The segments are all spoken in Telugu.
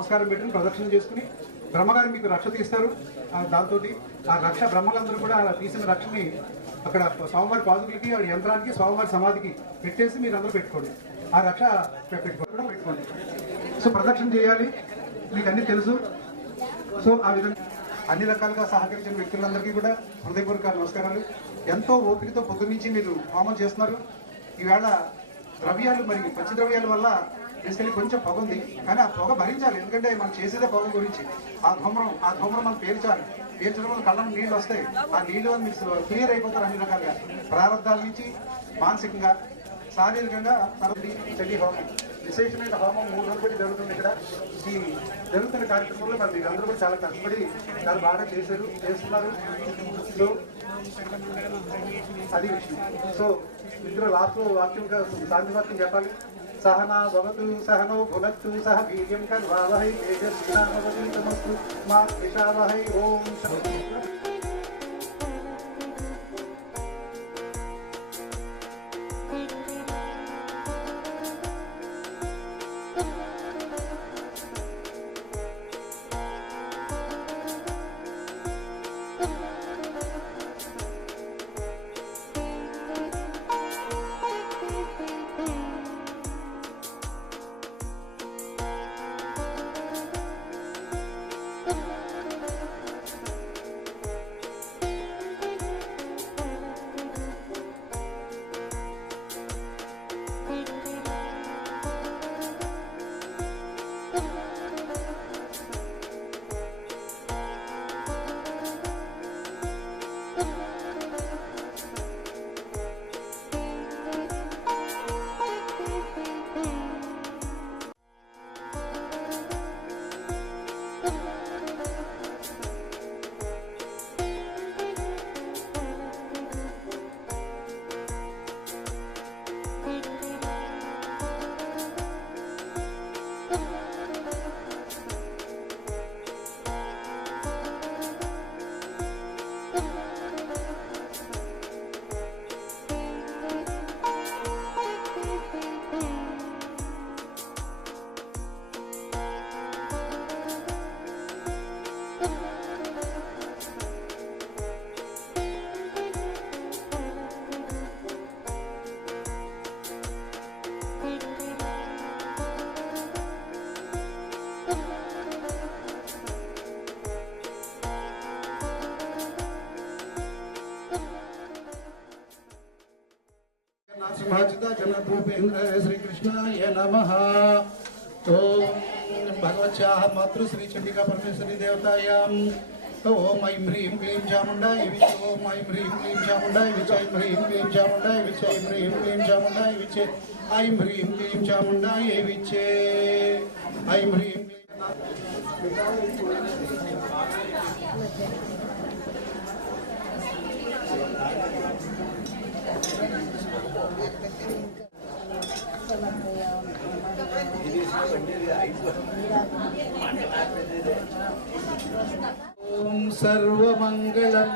నమస్కారం పెట్టుకుని ప్రదక్షిణ చేసుకుని బ్రహ్మగారు మీకు రక్ష తీస్తారు. దాంతో ఆ రక్ష బ్రహ్మలందరూ కూడా తీసిన రక్షని అక్కడ స్వామివారి పాదుకులకి యంత్రానికి స్వామివారి సమాధికి పెట్టేసి మీరు అందరూ పెట్టుకోండి. ఆ రక్ష పెట్టుకోండి. సో ప్రదక్షిణ చేయాలి, మీకు అన్ని తెలుసు. సో ఆ విధంగా అన్ని రకాలుగా సహకరించిన వ్యక్తులందరికీ కూడా హృదయపూర్వక నమస్కారాలు. ఎంతో ఓపికతో పొద్దున్నుంచి మీరు హోమం చేస్తున్నారు. ఈవేళ ద్రవ్యాలు మరి పచ్చి ద్రవ్యాల వల్ల బేసికలీ కొంచెం పొగ ఉంది, కానీ ఆ పొగ భరించాలి. ఎందుకంటే మనం చేసేదే పొగ గురించి. ఆ ధూమ్రం మనం పేర్చాలి. పేర్చడం వల్ల కళ్ళను నీళ్ళు వస్తాయి. ఆ నీళ్ళు మీకు క్లియర్ అయిపోతారు అన్ని రకాలుగా, ప్రారంధాల నుంచి మానసికంగా శారీరకంగా. చలి హోమం విశేషమైన హోమం 3 రోజులు బట్టి జరుగుతుంది. ఇక్కడ ఈ జరుగుతున్న కార్యక్రమంలో మరి మీరు అందరూ కూడా చాలా కష్టపడి చాలా బాగా చేస్తున్నారు. సో అది విషయం. సో ఇందులో లాస్ట్ వాక్యంగా శాంతి వాక్యం చెప్పాలి. సహనా భవతు సహనో భునత్తు సహ వీర్యం కర్వావహై తేజస్వినావధీతమస్తు మా విషావహై. ఓం శాంతి. श्री कृष्णाय नमः। ओम भगवत्याः मातृ श्री चंडिका परमेश्वरी देवतायां ओम ऐं ह्रीं क्लीं चामुण्डाय विचे। ओम ऐं ह्रीं क्लीं चामुण्डाय विचे। ऐं ह्रीं क्लीं चामुण्डाय विचे। ऐं ह्रीं क्लीं चामुण्डाय विचे। ऐं ह्रीं क्लीं चामुण्डाय विचे। ऐं ह्रीं ओम सर्वमंगलम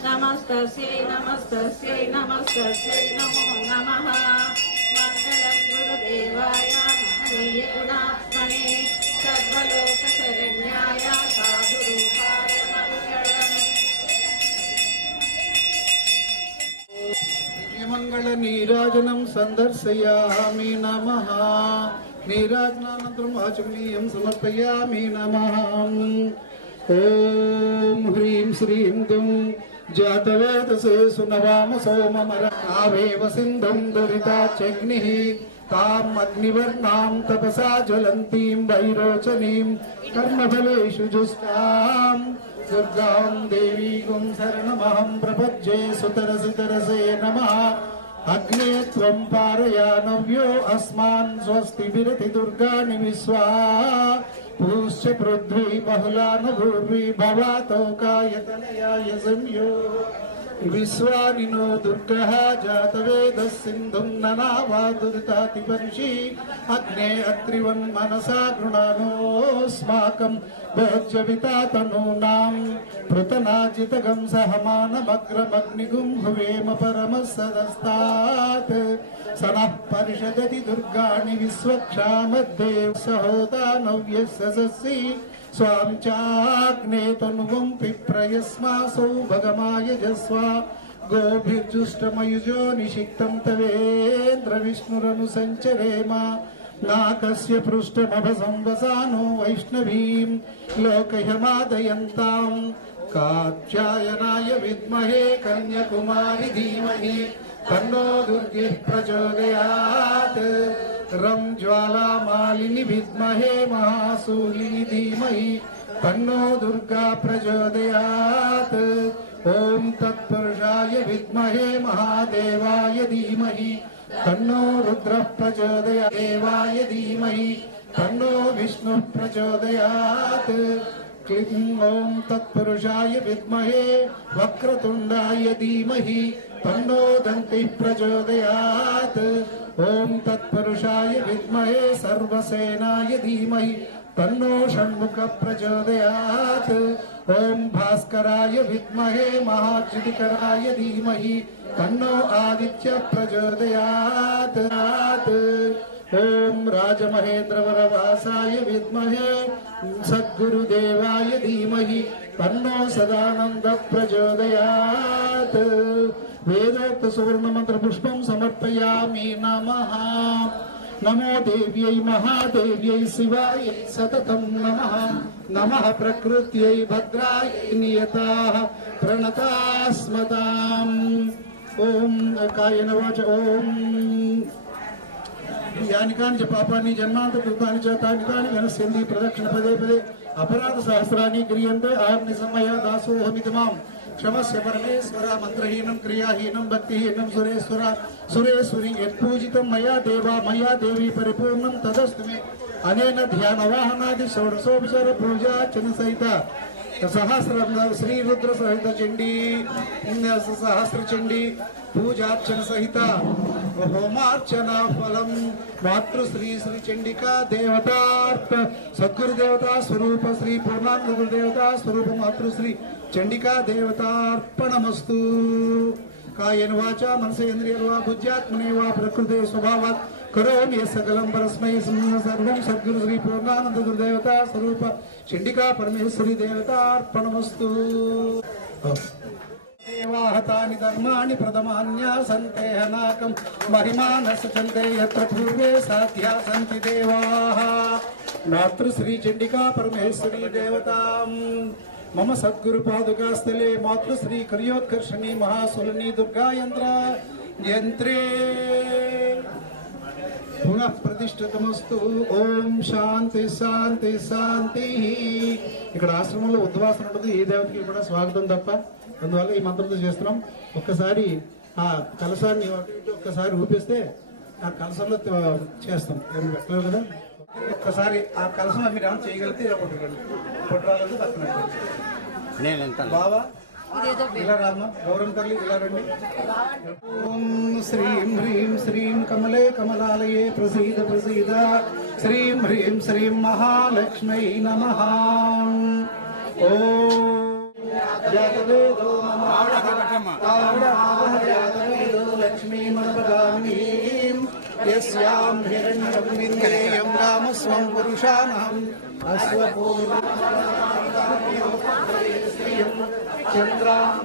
नमस्तस्यै नमस्तस्यै नमस्तस्यै नमो नमः। मंगलं गुरुदेवाय महनीय गुणात्मने सर्वलोक शरण्याय साधुरूपाय मंगलम्। दिव्यमंगल नीराजनं संदर्शयामि नमः। नीराजनानन्तरं आचमनीयं समर्पयामि नमः। ओम ह्रीं श्रीं दुं जातवेदसे सुनवाम सोममरावेव सिन्धुं दुरिताच्यग्निः ताम् अग्निवर्णां तपसा ज्वलन्तीं वैरोचनीं कर्मफलेषु जुष्टां दुर्गां देवीं शरणमहं प्रपद्ये। सुतरसे नमः। अग्ने त्वं पारयानव्यो अस्मान् स्वस्ति विरति दुर्गाणि विश्वा पूश्च पृथ्वी बहुलान भूर्वी भवातोकायतनयाय संयो विश्वानिनो दुर्गः जातवेदः सिन्धुं ननावादुरितातिपर्षि अग्ने अत्रिवन् मनसा गृणानोऽस्माकं भोज्यविता तनूनां पृतनाजितगं सहमानमग्रमग्निगुं हुवेम परमः सदस्तात् स नः परिषदति दुर्गाणि विश्वक्षामध्ये सहोता नव्यस्य सस्यि स्वां चाग्ने तनुगुं पिप्रयस्मासौ भगमायजस्वा गोभिर्जुष्टमयुजो निषिक्तं तवेन्द्र विष्णुरनुसञ्चरेम नाकस्य पृष्ठमभसंवसानो वैष्णवीं लोकह्यमादयन्तां कात्यायनाय विद्महे कन्याकुमारि धीमहि तन्नो दुर्गिः प्रचोदयात् रं ज्वालामालिनि विद्महे महासूलिनि धीमहि तन्नो दुर्गा प्रचोदयात् ॐ तत्पुरुषाय विद्महे महादेवाय धीमहि तन्नो रुद्रः प्रचोदयात् देवाय धीमहि तन्नो विष्णुः प्रचोदयात् क्लीं ॐ तत्पुरुषाय विद्महे वक्रतुण्डाय धीमहि तन्नो दन्तिः प्रचोदयात् ॐ तत्पुरुषाय विद्महे सर्वसेनाय धीमहि तन्नो षण्मुखः प्रचोदयात् ॐ भास्कराय विद्महे महाच्युतिकराय धीमहि तन्नो आदित्यः प्रचोदयात् ॐ राजमहेन्द्रवरवासाय विद्महे सद्गुरुदेवाय धीमहि तन्नो सदानन्दः प्रचोदयात् वेदोक्त सुवर्णमन्त्रपुष्पं समर्पयामि नमः नमो देव्यै महादेव्यै शिवाय सततं नमः नमः प्रकृत्यै भद्राय नियताः प्रणतास्मताम् ॐ कायेन वाचा ॐ यानि कानि च पापानि जन्मान्तकृतानि च तानि तानि विनश्यन्ति प्रदक्षिण पदे पदे अपराध सहस्राणि क्रियन्ते आग्निसमय दासोऽहमिति मां क्षमस्य परमेश्वर मंत्रहीनं क्रियाहीनं भक्तिहीनं सुरेश्वरी यत्पूजितं मया देवा मया देवी परिपूर्णं तदस्तु मे अनेन ध्यानवाहनादि षोडशोपचार पूजार्चन सहित सहस्र श्री रुद्र सहित चंडी सहस्र चंडी पूजार्चन सहित होमार्चना फलम मातृश्री श्री चंडिका देवतार्थ सद्गुरुदेवता स्वरूप श्री पूर्णानंद गुरुदेवता स्वरूप मातृश्री चंडिका देवतार्पणमस्तु कायेन वाचा मनसेन्द्रियैर् वा बुद्ध्यात्मने वा प्रकृते स्वभावात् करोमि सकलं परस्मै सर्वं सद्गुरु श्री पूर्णानंद गुरुदेवता स्वरूप चंडिका परमेश्वरी देवतार्पणमस्तु देवाहतानि धर्माणि प्रथमान्यासन्ते हनाकं महिमानसचन्ते यत्र पूर्वे साध्या सन्ति देवाः मातृश्री चंडिका परमेश्वरी देवतां मम सद्गुरु पादुकास्थले मातृश्री करियोत्कर्षणी महासुलनी दुर्गा यंत्रे पुनः प्रतिष्ठितमस्तु ओम शांति शांति शांति ఇక్కడ ఆశ్రమంలో ఉద్వాసన ఉంటుంది ఏ దేవతకి కూడా స్వాగతం తప్ప అందువల్ల ఈ మంత్రంతో చేస్తున్నాం ఒక్కసారి ఆ కలశాన్ని ఒక్కసారి ఊపిస్తే ఆ కలశంలో చేస్తాం ఏం పెట్టలేదు కదా ఒక్కసారి ఆ కలశం మీరు ఏమైనా చేయగలిగితే పొట్టరాలంటే పక్కన బావా ఇలా రామ్మ గౌరవం తల్లి ఇలా రండి ఓం శ్రీం హ్రీం శ్రీం కమలే కమలాలయే ప్రసీద ప్రసీద శ్రీం హ్రీం శ్రీం మహాలక్ష్మై నమః ఓం జాతవేదో జాతవేదో లక్ష్మీమనపగామినీం యస్యాం హిరణ్యం విందేయం రామస్వం పురుషాణం అశ్వపూర్ణ చంద్రాం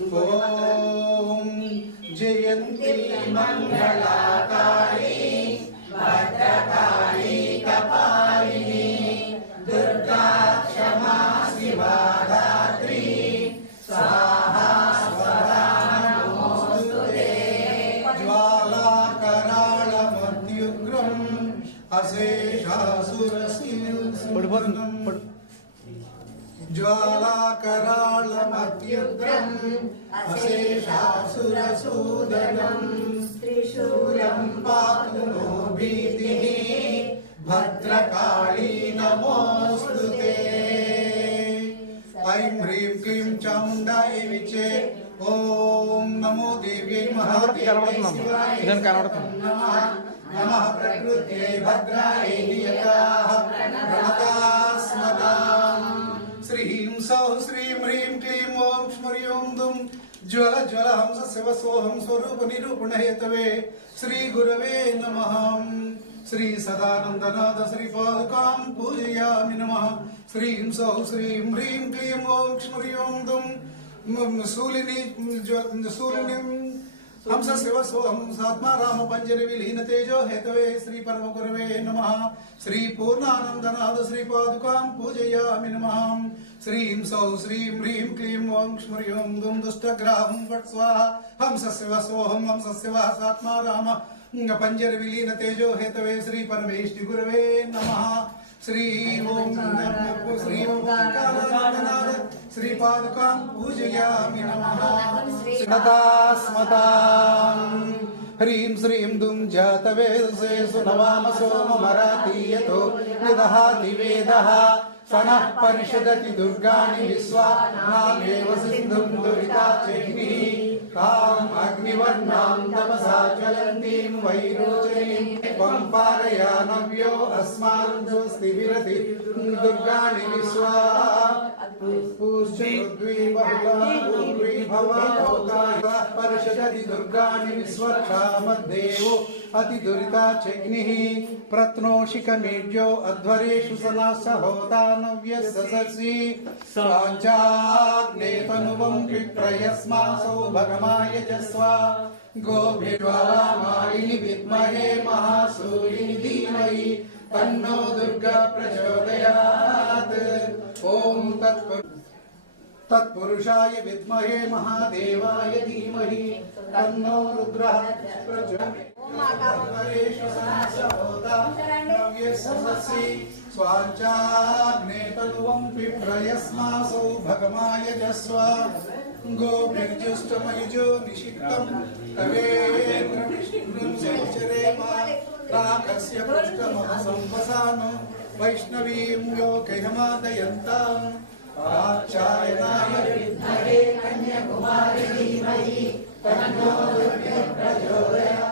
ఓం జయంతి మంగళాకాళి భద్రకాళి కపాలిని దుర్గా క్షమా శివా ధాత్రి స్వాహా స్వదా నమోస్తుతే జ్వాలాకరాళమద్యుగ్రం అశేషాసురశీలం జ్వాలాకరాళమద్యుగ్రం అశేషాసురసూదనం త్రిశూలం పాతు నో భీతిః భద్రకాళీ నమోస్తుతే ఐం హ్రీం క్లీం చాముండాయ విచే ఓం నమో దేవ్యై మహాదేవ్యై నమః ప్రకృత్యై భద్రాయై నియతాః ప్రణతాస్మదాం శ్రీం సౌః శ్రీం హ్రీం క్లీం ఓం స్మర్యోం దుం జ్వల జ్వల హంస శివ సోహం స్వరూప నిరూపణ హేతవే శ్రీ గురవే నమః శ్రీ సదానందనాథ శ్రీ పాదుకాం పూజయామి నమః శ్రీం సౌః శ్రీం హ్రీం క్లీం ఓం స్మర్యోం దుం శూలిని హంస శివ సోహం సాత్మా రామ పంజరి విలీన తేజో హేతవే శ్రీ పరమ గురవే నమః శ్రీ పూర్ణానందనాథ శ్రీ పాదుకాం పూజయామి నమః శ్రీం సౌః శ్రీం హ్రీం క్లీం ఓం స్మర్యోం దుం దుష్టగ్రాహం వట్ స్వాహా హంస శివ సోహం హంస శివ సాత్మా రామ పంజరి విలీన తేజో హేతవే శ్రీ పరమేష్టి గురవే నమః శ్రీ ఓం శ్రీ ఓంకారానందనాథ శ్రీ పాదుకాం పూజయామి నమః స్మతాస్మతాం హ్రీం శ్రీం దుం జాతవేదసే సునవామ సోమమరాతీయతో నిదహాతి వేదః సనః పరిషదతి దుర్గాణి విశ్వా నామేవ సింధుం దురితాచైః తాం అగ్నివర్ణాం తపసా జ్వలంతీం వైరోచనీం త్వం పారయానవ్యో అస్మాన్ స్వస్తి విరతి దుర్గాణి విశ్వా పరిషదతి దుర్గాణి విశ్వక్షామద్దేవో అతి దురితాచగ్నిః ప్రత్నోషిక మీడ్యో అధ్వరేషు సనాస హోతానవ్యస్య ససి సాంచాగ్నేతనువం విప్రయస్మాసో భగమాయ జస్వ గోభిర్వామాయిని విద్మహే మహాసూరిని ధీమహి తన్నో దుర్గా ప్రచోదయాత్ ఓం తత్పురుషాయ విద్మహే మహాదేవాయ ధీమహి తన్నో రుద్రః ప్రచోదయాత్ స్వాంచాగ్నేతనువం పిప్రయస్మాసౌ భగమాయ జస్వ గోభిర్జుష్టమయుజో నిషిక్తం తవేంద్రం సంచరేమ రాకస్య పృష్ఠమః సంవసానో వైష్ణవీం లోకయమాదయంతాం కాచాయనాయ విద్మహే కన్యాకుమారి ధీమహి తన్నో దుర్గా ప్రచోదయాత్